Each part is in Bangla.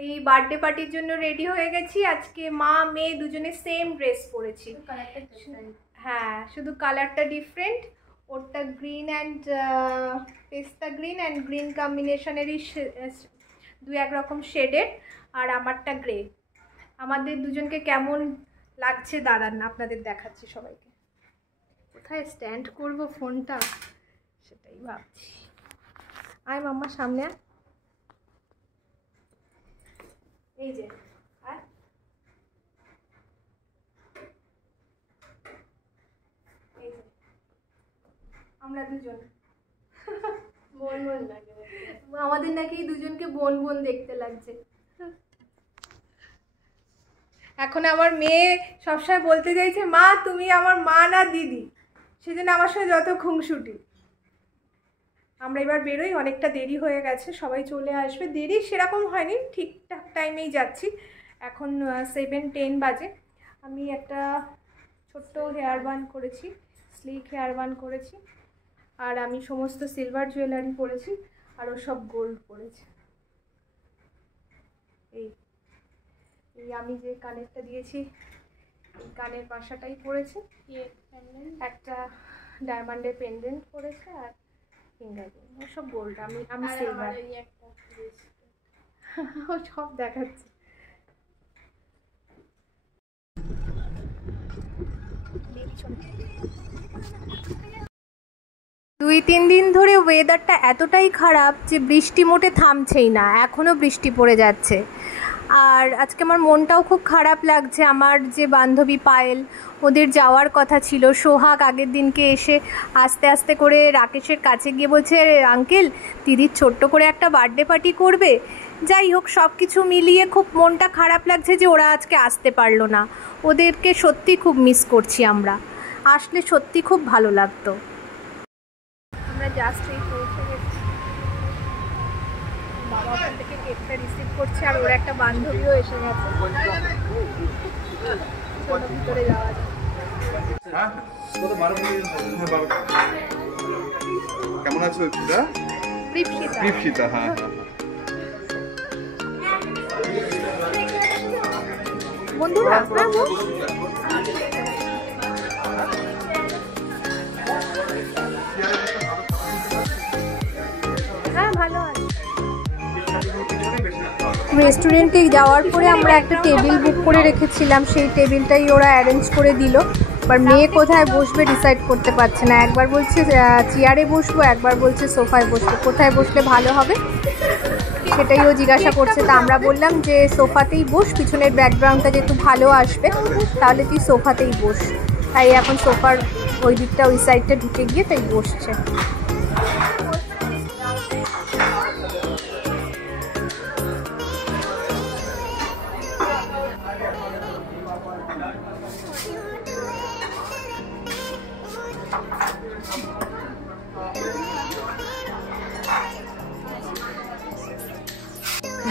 এই বার্থডে পার্টির জন্য রেডি হয়ে গেছি। আজকে মা মেয়ে দুজনে সেম ড্রেস পরেছি। হ্যাঁ, শুধু কালারটা ডিফারেন্ট। ওরটা গ্রিন অ্যান্ড পেস্তা গ্রিন অ্যান্ড গ্রিন কম্বিনেশনেরই দু এক রকম শেডের, আর আমারটা গ্রে। আমাদের দুজনকে কেমন লাগছে দাঁড়ান আপনাদের দেখাচ্ছি সবাইকে। কোথায় স্ট্যান্ড করব ফোনটা সেটাই ভাবছি। আয় মাম্মা সামনে আয়। এই যে আর এই যে আমরা দুজন বোন বোন লাগে, আমাদের নাকি দুজনকে বোন বোন দেখতে লাগছে। এখন আমার মেয়ে সবসময় বলতে চাইছে মা তুমি আমার মা না দিদি, সেজন্য আমার সঙ্গে যত খুনসুটি। আমরা এবার বেরোই, অনেকটা দেরি হয়ে গেছে, সবাই চলে আসবে। দেরি সেরকম হয়নি, ঠিকঠাক টাইমেই যাচ্ছি। এখন 7-10 বাজে। আমি একটা ছোট্ট হেয়ার বান করেছি, স্লিক হেয়ার বান করেছি, আর আমি সমস্ত সিলভার জুয়েলারি পরেছি, আর ও সব গোল্ড পরেছে। এই আমি যে কানেরটা দিয়েছি এই কানের পাশাটাই পরেছে, একটা ডায়মন্ডের পেন্ডেন্ট পরেছে, আর ফিঙ্গার রিং, ও সব গোল্ড। আমি সিলভার। ও সব দেখাচ্ছে। দুই তিন দিন ধরে ওয়েদারটা এতটাই খারাপ যে বৃষ্টি মোটে থামছেই না, এখনও বৃষ্টি পড়ে যাচ্ছে। আর আজকে আমার মনটাও খুব খারাপ লাগছে। আমার যে বান্ধবী পায়েল, ওদের যাওয়ার কথা ছিল। সোহাগ আগের দিনকে এসে আস্তে আস্তে করে রাকেশের কাছে গিয়ে বলছে আঙ্কেল দিদির ছোট্ট করে একটা বার্থডে পার্টি করবে। যাই হোক, সব কিছু মিলিয়ে খুব মনটা খারাপ লাগছে যে ওরা আজকে আসতে পারলো না। ওদেরকে সত্যি খুব মিস করছি আমরা, আসলে সত্যি খুব ভালো লাগতো। আমরা জাস্ট এই পৌঁছে গেছি, বাবা ওখান থেকে কেকটা রিসিভ করছে, আর ওর একটা বান্ধবীও এসে গেছে। ভিতরে যাওয়া যায়। কেমন আছো দীপশিতা? হ্যাঁ বন্ধুরা, হ্যাঁ ভালো আছে। রেস্টুরেন্টে যাওয়ার পরে আমরা একটা টেবিল বুক করে রেখেছিলাম, সেই টেবিলটাই ওরা অ্যারেঞ্জ করে দিল। এবার মেয়ে কোথায় বসবে ডিসাইড করতে পারছে না, একবার বলছে চেয়ারে বসবো, একবার বলছে সোফায় বসবো। কোথায় বসলে ভালো হবে সেটাই ও জিজ্ঞাসা করছে। তা আমরা বললাম যে সোফাতেই বস, পিছনের ব্যাকগ্রাউন্ডটা যেহেতু ভালো আসবে তাহলে তুই সোফাতেই বস। তাই এখন সোফার ওই দিকটা ওই সাইডটা ঢুকে গিয়ে তাই বসছে।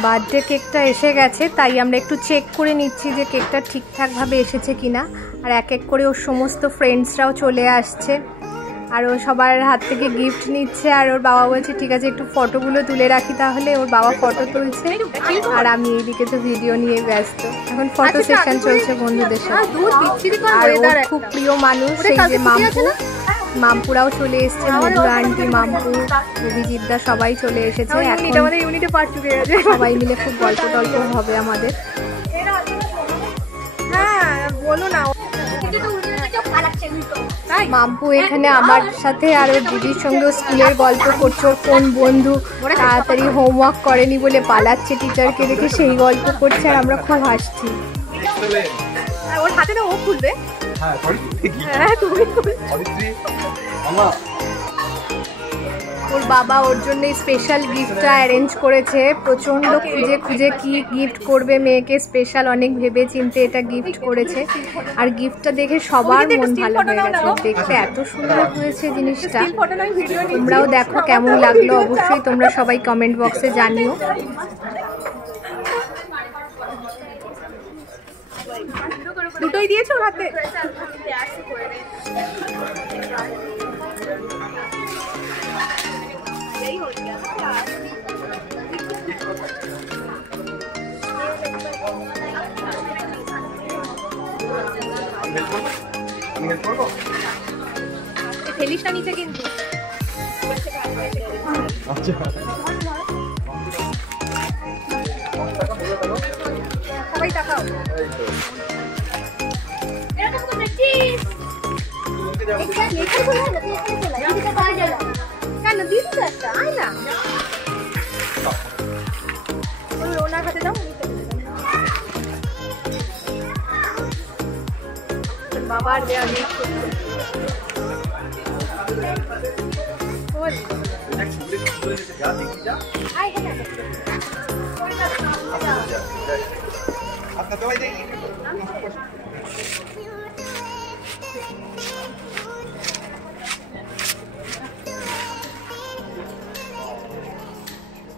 বার্থডে কেকটা এসে গেছে, তাই আমরা একটু চেক করে নিচ্ছি যে কেকটা ঠিকঠাকভাবে এসেছে কিনা। আর এক এক করে ওর সমস্ত ফ্রেন্ডসরাও চলে আসছে, আর ও সবার হাত থেকে গিফট নিচ্ছে। আর ওর বাবা বলছে ঠিক আছে একটু ফটোগুলো তুলে রাখি, তাহলে ওর বাবা ফটো তুলছে, আর আমি এইদিকে তো ভিডিও নিয়ে ব্যস্ত। এখন ফটো সেশন চলছে বন্ধুদের সাথে। আর ওর খুব প্রিয় মানুষ সেই যে মামপুরাও চলে এসছে, মধুরা আন্টি, মামপু, অভিজিৎদা সবাই চলে এসেছে। সবাই মিলে খুব গল্প টল্প হবে আমাদের। মাম্পু এখানে আমার সাথে আর ওর দিদির সঙ্গে স্কুলের গল্প করছে। ওর কোন বন্ধু তাড়াতাড়ি হোমওয়ার্ক করেনি বলে পালাচ্ছে টিচারকে দেখে, সেই গল্প করছে, আর আমরা খুব হাসছি। ওর হাতে তো ও খুলবে। ওর বাবা ওর জন্য স্পেশাল গিফটটা অ্যারেঞ্জ করেছে। প্রচণ্ড খুঁজে খুঁজে কি গিফট করবে মেয়েকে, স্পেশাল অনেক ভেবে চিন্তে এটা গিফট করেছে। আর গিফটটা দেখে সবার মন ভালো হয়ে গেছে, দেখতে এত সুন্দর হয়েছে জিনিসটা। তোমরাও দেখো কেমন লাগলো, অবশ্যই তোমরা সবাই কমেন্ট বক্সে জানিও। দুটোই দিয়েছো হাতে? আমি হেল্প করবো? ফেলিস না নিচে কিন্তু। আচ্ছা সবাই তাকাও। কেন দিদি তো একটা আয় না, ওনার হাতে দাও। বাবার দেওয়া নেই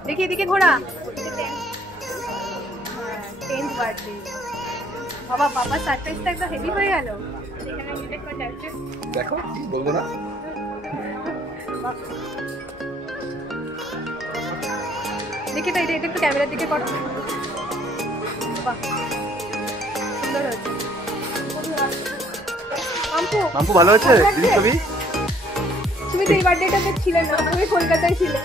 দেখি এদিকে ঘোড়া। 10th birthday. বাবা বাবা সারপ্রাইজটা একদম হেভি হয়ে গেল। দেখো কি বলবো না, দেখি তো এটা একটু ক্যামেরার দিকে করো। বাহ সুন্দর হয়েছে। মাম্পু মাম্পু ভালো আছে দিদি ছবি? তুমি তো এই বার্থডেটাতে ছিলে না, তুমি কলকাতায় ছিলে।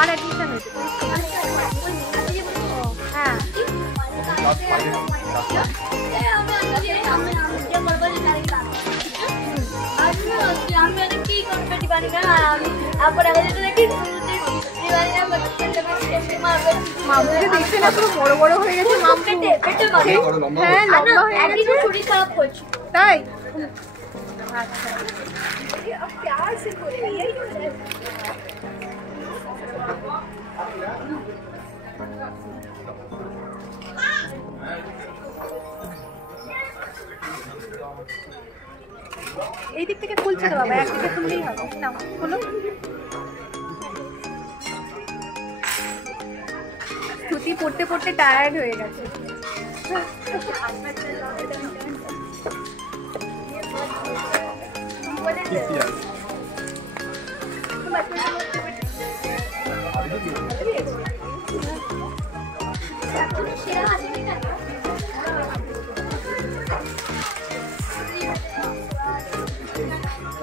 আর অ্যাডমিশন হয়েছে? হ্যাঁ মামুকে দেখছে না, পুরো বড় বড় হয়ে গেছে মামু। হ্যাঁ লম্বা হয়ে গেছে, শরীর খারাপ করছে তাই। আচ্ছা प्यार से बोले यही এই দিক থেকে খুলছে তো বাবা, একদিকে খুললেই হবে। নাও খুলো। স্তুতি পড়তে পড়তে টায়ার্ড হয়ে গেছে।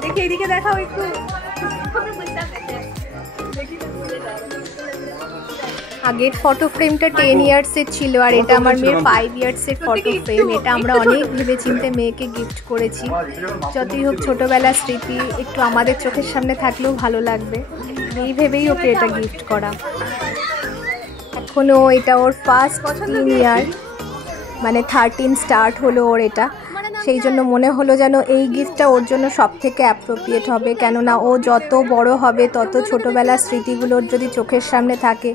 দেখি এদিকে দেখাও একটু। আগের ফটো ফ্রেমটা 10 ইয়ার্সের ছিল, আর এটা আমার মেয়ের 5 ইয়ার্সের ফটো ফ্রেম। এটা আমরা অনেক ভেবেচিন্তে মেয়েকে গিফট করেছি। যতই হোক ছোটবেলার স্মৃতি একটু আমাদের চোখের সামনে থাকলেও ভালো লাগবে, এই ভেবেই ওকে এটা গিফট করা। এখনও এটা ওর ফার্স্ট ইয়ার, মানে 13 স্টার্ট হলো ওর এটা। সেই জন্য মনে হলো যেন এই গিফটটা ওর জন্য সব থেকে অ্যাপ্রোপ্রিয়েট হবে, কেননা ও যত বড় হবে তত ছোটোবেলার স্মৃতিগুলোর যদি চোখের সামনে থাকে,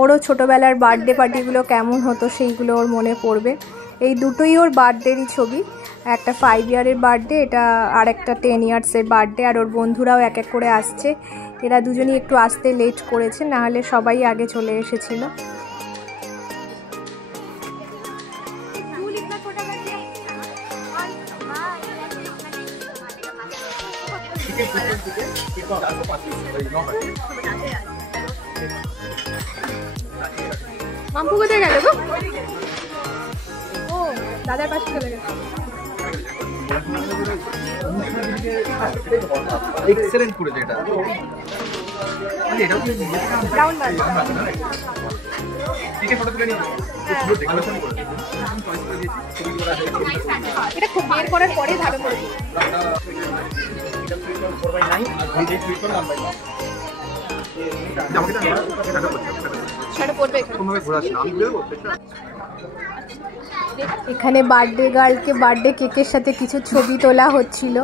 ওরও ছোটোবেলার বার্থডে পার্টিগুলো কেমন হতো সেইগুলো ওর মনে পড়বে। এই দুটোই ওর বার্থডেরই ছবি, একটা 5 ইয়ারের বার্থডে, এটা আর একটা 10 ইয়ার্সের বার্থডে। আর ওর বন্ধুরাও এক এক করে আসছে, এরা দুজনই একটু আসতে লেট করেছে, নাহলে সবাই আগে চলে এসেছিল। মাম্পু কোথায় গেল গো? ও দাদার পাশে চলে গেছে। এক্সেলেন্ট করেছে এটা। মানে এটাও কি ডাউন বার ঠিক আছে, ফটো তুলে নিও। পুরো ডেকোরেশন করে দিয়েছি, আমি চয়েস করে দিয়েছি, ছবি করা আছে। এটা খুব বের করার পরে ভালো করে এটা 4/9 আর এই 3/9 আমাকে এটা করতে সেটা পড়বে কোনভাবে ঘোরা আছে আমি দেবো। এখানে বার্থডে গার্লকে বার্থডে কেকের সাথে কিছু ছবি তোলা হচ্ছিল।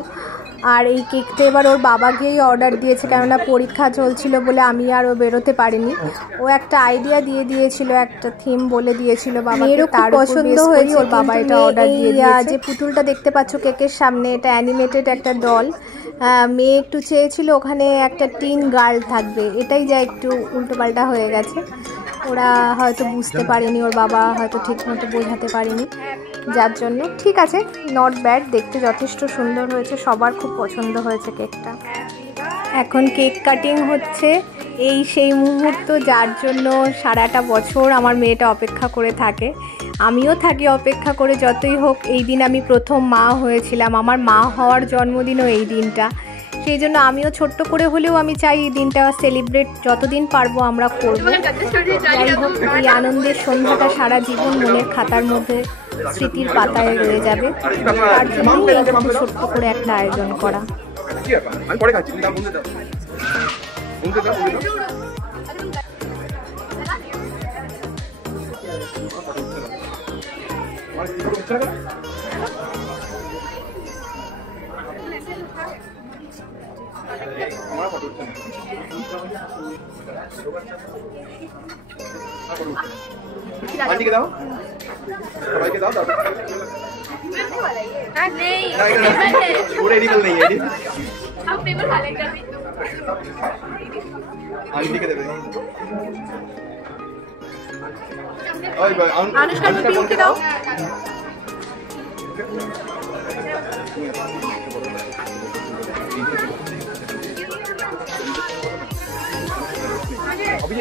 আর এই কেকটা এবার ওর বাবাকেই অর্ডার দিয়েছে, কেননা পরীক্ষা চলছিল বলে আমি আর ও বেরোতে পারিনি। ও একটা আইডিয়া দিয়ে দিয়েছিল, একটা থিম বলে দিয়েছিল বাবাকে, তার পছন্দ হয়েছে, ওর বাবা এটা অর্ডার দিয়ে দিয়েছে। যে পুতুলটা দেখতে পাচ্ছ কেকের সামনে, এটা অ্যানিমেটেড একটা ডল। মেয়ে একটু চেয়েছিল ওখানে একটা টিন গার্ল থাকবে, এটাই যা একটু উল্টোপাল্টা হয়ে গেছে। ওরা হয়তো বুঝতে পারেনি, ওর বাবা হয়তো ঠিকমতো বোঝাতে পারেনি, যার জন্য ঠিক আছে, নট ব্যাড, দেখতে যথেষ্ট সুন্দর হয়েছে, সবার খুব পছন্দ হয়েছে কেকটা। এখন কেক কাটিং হচ্ছে। এই সেই মুহূর্ত যার জন্য সারাটা বছর আমার মেয়েটা অপেক্ষা করে থাকে, আমিও থাকি অপেক্ষা করে। যতই হোক, এই দিন আমি প্রথম মা হয়েছিলাম, আমার মা হওয়ার জন্মদিনও এই দিনটা। সেই জন্য আমিও ছোট্ট করে হলেও আমি চাই এই দিনটা সেলিব্রেট যতদিন পারবো আমরা করবো। যাই হোক, এই আনন্দের সন্ধ্যাটা সারা জীবন মনের খাতার মধ্যে স্মৃতির পাতায় রয়ে যাবে। তার জন্যই এইটুকু ছোট্ট করে একটা আয়োজন করা। আমি পরে খাচ্ছি, দাও বন্ধু দাও, বন্ধু দাও, বন্ধু দাও। आंटी के दाओ, भाई के दाओ, दाओ। नहीं, पूरे एडिबल नहीं है। आप पेपर खा लेंगे। आंटी के दे दे। अनुष्का पिंक के दाओ। अभी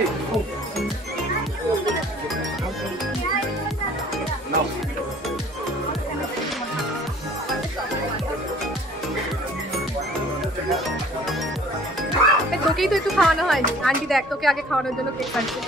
তোকেই তো একটু খাওয়ানো হয়নি। আন্টি দেখ, তোকে আগে খাওয়ানোর জন্য কেক কাটছে।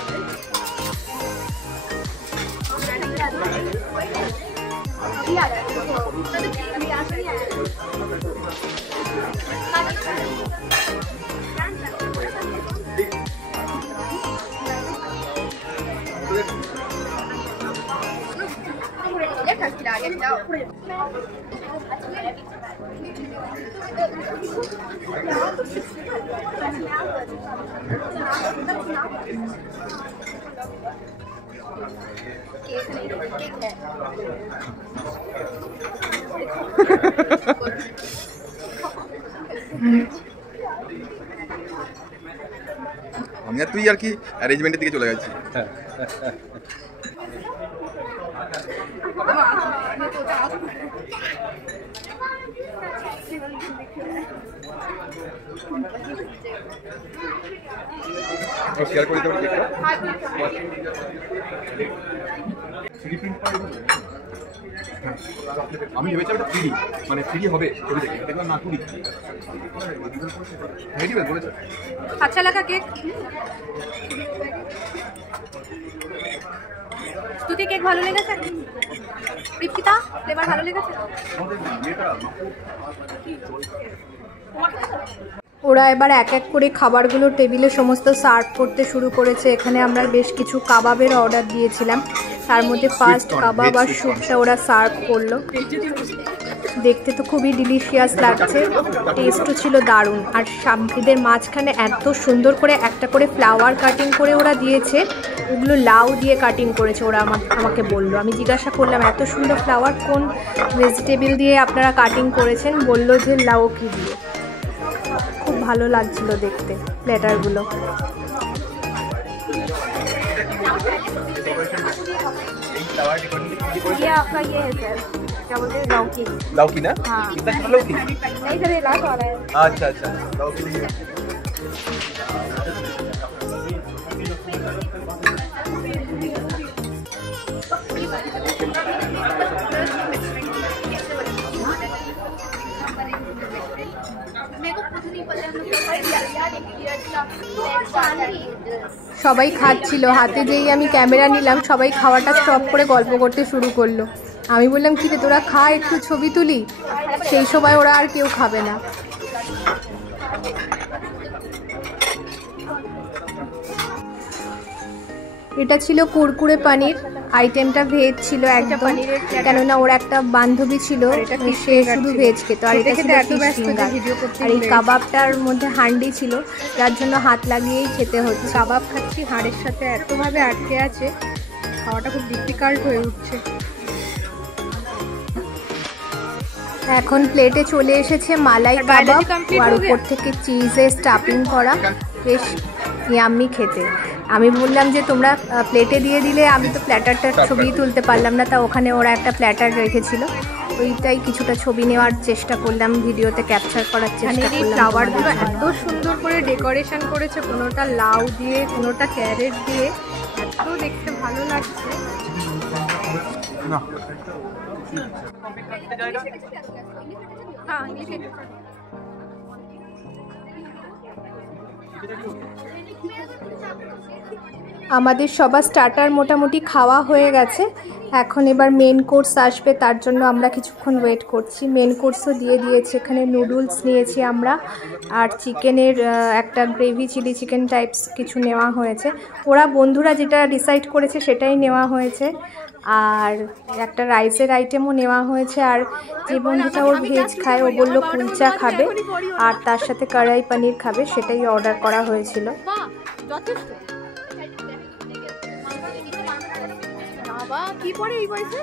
আমি আর তুই আর কি অ্যারেঞ্জমেন্টের দিকে চলে যাচ্ছি। শেয়ার করে দেবো কেকটা। আমি ভেবেছিলাম এটা ফ্রি, মানে ফ্রি হবে ছবি দেখে, দেখলাম না টুরি। মেডিকেল বলেছে। अच्छा लगा केक? स्तुति केक ভালো লেগেছে? দীপিতা ফ্লেভার ভালো লেগেছে? ওরা এবার এক এক করে খাবারগুলো টেবিলে সমস্ত সার্ভ করতে শুরু করেছে। এখানে আমরা বেশ কিছু কাবাবের অর্ডার দিয়েছিলাম, তার মধ্যে ফার্স্ট কাবাব আর স্যুপটা ওরা সার্ভ করলো। দেখতে তো খুবই ডিলিশিয়াস লাগছে, টেস্টও ছিল দারুণ। আর সামগ্রীদের মাঝখানে এত সুন্দর করে একটা করে ফ্লাওয়ার কাটিং করে ওরা দিয়েছে, ওগুলো লাউ দিয়ে কাটিং করেছে ওরা। আমাকে বললো, আমি জিজ্ঞাসা করলাম এত সুন্দর ফ্লাওয়ার কোন ভেজিটেবল দিয়ে আপনারা কাটিং করেছেন? বললো যে লাউকি দিয়ে। খুব ভালো লাগছিল দেখতে প্ল্যাটারগুলো। ये आपका ये है सर, क्या बोलते हैं, लौकी। लौकी ना? हाँ। कितना किलो लौकी? नहीं सर, ये लास्ट वाला है। अच्छा अच्छा, लौकी नहीं है। সবাই খাচ্ছিল, হাতে যেই আমি ক্যামেরা নিলাম সবাই খাওয়াটা স্টপ করে গল্প করতে শুরু করলো। আমি বললাম কি রে তোরা খা, একটু ছবি তুলি। সেই সময় ওরা আর কেউ খাবে না। এটা ছিল কুরকুরে পানির, আইটেমটা ভেজ ছিল একদম, কেননা ওর একটা বান্ধবী ছিল সে শুধু ভেজ খেত। আর এটা ছিল ফিশ ফিঙ্গার। আর এই কাবাবটার মধ্যে হান্ডি ছিল, যার জন্য হাত লাগিয়েই খেতে হচ্ছে। কাবাব খাচ্ছি, হাড়ের সাথে এতভাবে আটকে আছে, খাওয়াটা খুব ডিফিকাল্ট হয়ে উঠছে। এখন প্লেটে চলে এসেছে মালাই কাবাব, আর উপর থেকে চিজে স্টাফিং করা, বেশ ইয়াম্মি খেতে। আমি বললাম যে তোমরা প্লেটে দিয়ে দিলে, আমি তো প্ল্যাটারটার ছবি তুলতে পারলাম না, তা ওখানে ওরা একটা প্ল্যাটার রেখেছিল, ওইটাই কিছুটা ছবি নেওয়ার চেষ্টা করলাম, ভিডিওতে ক্যাপচার করার চেষ্টা করলাম। ফ্লাওয়ারগুলো এত সুন্দর করে ডেকোরেশন করেছে, কোনোটা লাউ দিয়ে, কোনোটা ক্যারেট দিয়ে, এত দেখতে ভালো লাগছে। আমাদের সবার স্টার্টার মোটামুটি খাওয়া হয়ে গেছে, এখন এবার মেন কোর্স আসবে, তার জন্য আমরা কিছুক্ষণ ওয়েট করছি। মেন কোর্সও দিয়ে দিয়েছে, এখানে নুডলস নিয়েছি আমরা, আর চিকেনের একটা গ্রেভি চিলি চিকেন টাইপস কিছু নেওয়া হয়েছে। ওরা বন্ধুরা যেটা ডিসাইড করেছে সেটাই নেওয়া হয়েছে, আর একটা রাইসের আইটেমও নেওয়া হয়েছে। আর যে বন্ধুটা ওর ভেজ খায়, ও বললো কুলচা খাবে আর তার সাথে কড়াই পনির খাবে, সেটাই অর্ডার করা হয়েছিল। কি পরে এই বাড়িতে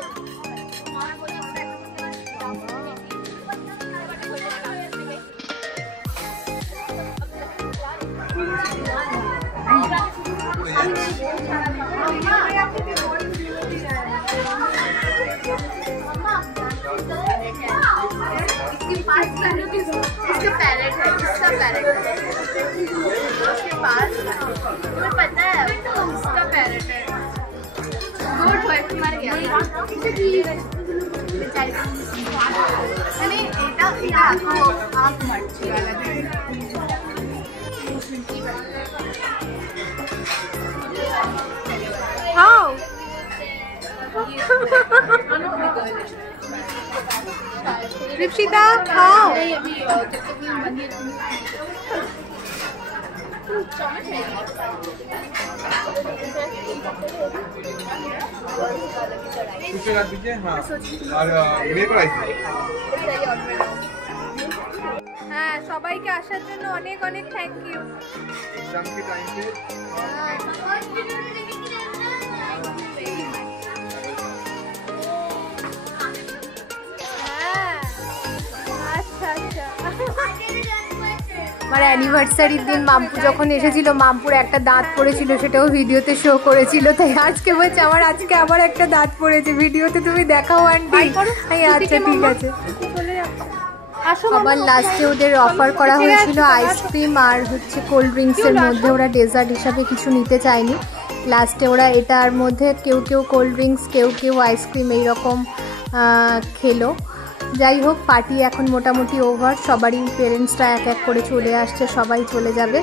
इसका पैरेट है, इसका पैरेट है, उसके पास तुम्हें पता है इसका पैरेट है। गुड बॉय मर गया बेचारी। अरे এটা এটা आंख मर्ची वाला খাও। রিপসিতা খাও। হ্যাঁ, সবাইকে আসার জন্য অনেক অনেক থ্যাংক ইউ। আমার অ্যানিভার্সারির দিন মাম্পু যখন এসেছিল, মাম্পুর একটা দাঁত পড়েছিল, সেটাও ভিডিওতে শো করেছিল, তাই আজকে বলছে আমার আজকে আবার একটা দাঁত পড়েছে, ভিডিওতে তুমি দেখাও আন্টি। আচ্ছা ঠিক আছে। আবার লাস্টে ওদের অফার করা হয়েছিল আইসক্রিম আর হচ্ছে কোল্ড ড্রিঙ্কসের মধ্যে, ওরা ডেজার্ট হিসাবে কিছু নিতে চায়নি। লাস্টে ওরা এটার মধ্যে কেউ কেউ কোল্ড ড্রিঙ্কস, কেউ কেউ আইসক্রিম এইরকম খেলো। যাই হোক, পার্টি এখন মোটামুটি ওভার, সবারই পেরেন্টসরা এক এক করে চলে আসছে, সবাই চলে যাবে।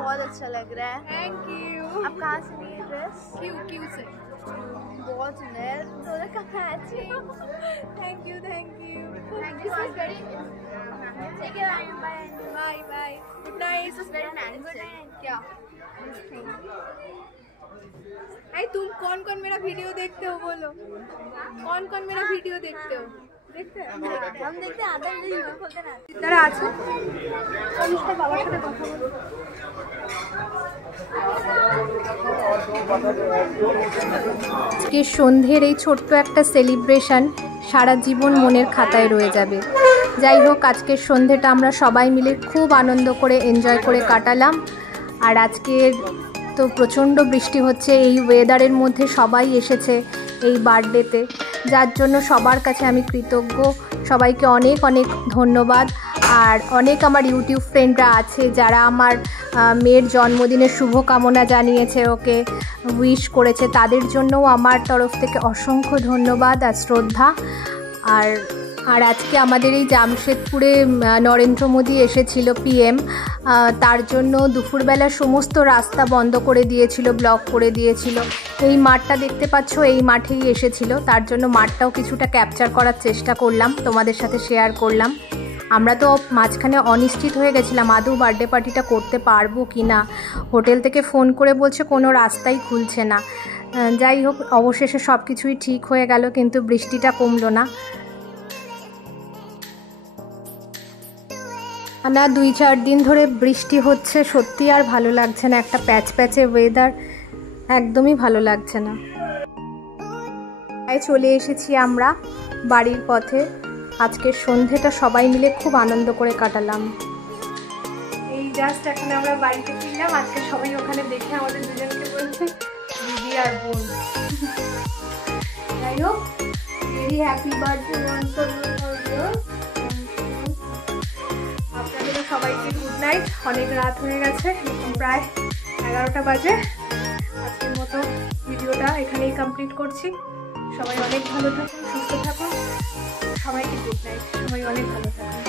बहुत अच्छा लग रहा है। Thank you. आप कहाँ से लिए ड्रेस? क्यों से बहुत सुंदर, दोनों का matching. Thank you thank you very. ठीक है, bye bye bye, good night. This is very nice. क्या आई, तुम कौन कौन मेरा वीडियो देखते हो बोलो, कौन कौन मेरा वीडियो देखते हो? देखते हैं हम देखते हैं, आधा यूट्यूब खोलते ना। যারা আছে অনুষ্কার বাবার সাথে কথা বলো। আজকে সন্ধ্যের এই ছোট্ট একটা সেলিব্রেশন সারা জীবন মনের খাতায় রয়ে যাবে। যাই হোক, আজকের সন্ধ্যেটা আমরা সবাই মিলে খুব আনন্দ করে এনজয় করে কাটালাম। আর আজকের তো প্রচণ্ড বৃষ্টি হচ্ছে, এই ওয়েদারের মধ্যে সবাই এসেছে এই বার্থডেতে, যার জন্য সবার কাছে আমি কৃতজ্ঞ। সবাইকে অনেক অনেক ধন্যবাদ। আর অনেক আমার ইউটিউব ফ্রেন্ডরা আছে যারা আমার মেয়ের জন্মদিনের শুভকামনা জানিয়েছে, ওকে উইশ করেছে, তাদের জন্যও আমার তরফ থেকে অসংখ্য ধন্যবাদ আর শ্রদ্ধা। আর আজকে আমাদের এই জামশেদপুরে নরেন্দ্র মোদী এসেছিল পিএম, তার জন্য দুপুরবেলা সমস্ত রাস্তা বন্ধ করে দিয়েছিল, ব্লক করে দিয়েছিল। এই মাঠটা দেখতে পাচ্ছ, এই মাঠেই এসেছিল, তার জন্য মাঠটাও কিছুটা ক্যাপচার করার চেষ্টা করলাম, তোমাদের সাথে শেয়ার করলাম। আমরা তো মাঝখানে অনিশ্চিত হয়ে গেছিলাম আদৌ বার্থডে পার্টিটা করতে পারবো কি না। হোটেল থেকে ফোন করে বলছে কোনো রাস্তাই খুলছে না। যাই হোক, অবশেষে সব কিছুই ঠিক হয়ে গেল, কিন্তু বৃষ্টিটা কমলো না। না, 2-4 দিন ধরে বৃষ্টি হচ্ছে, সত্যি আর ভালো লাগছে না, একটা প্যাচ প্যাচে ওয়েদার, একদমই ভালো লাগছে না। তাই চলে এসেছি আমরা বাড়ির পথে। আজকের সন্ধেটা সবাই মিলে খুব আনন্দ করে কাটালাম। এই জাস্ট এখন আমরা বাড়িতে ফিরলাম। আজকে সবাই ওখানে দেখে আমাদের দুজনকে বলছে দিদি দিদি আর বোন। যাই হোক, very happy birthday once again. আপনাদেরও সবাইকে গুড নাইট। অনেক রাত হয়ে গেছে, প্রায় 11টা বাজে। আজকের মতো ভিডিওটা এখানেই কমপ্লিট করছি। সবাই অনেক ভালো থাকুন, সুস্থ থাকুন। সবাইকে গুড নাইট। সবাই অনেক ভালো থাকুন।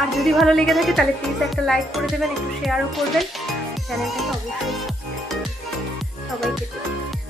আর যদি ভালো লেগে থাকে তাহলে প্লিজ একটা লাইক করে দেবেন, একটু শেয়ারও করবেন। চ্যানেলটাকে অবশ্যই সাবস্ক্রাইব করবেন। সবাইকে গুড নাইট।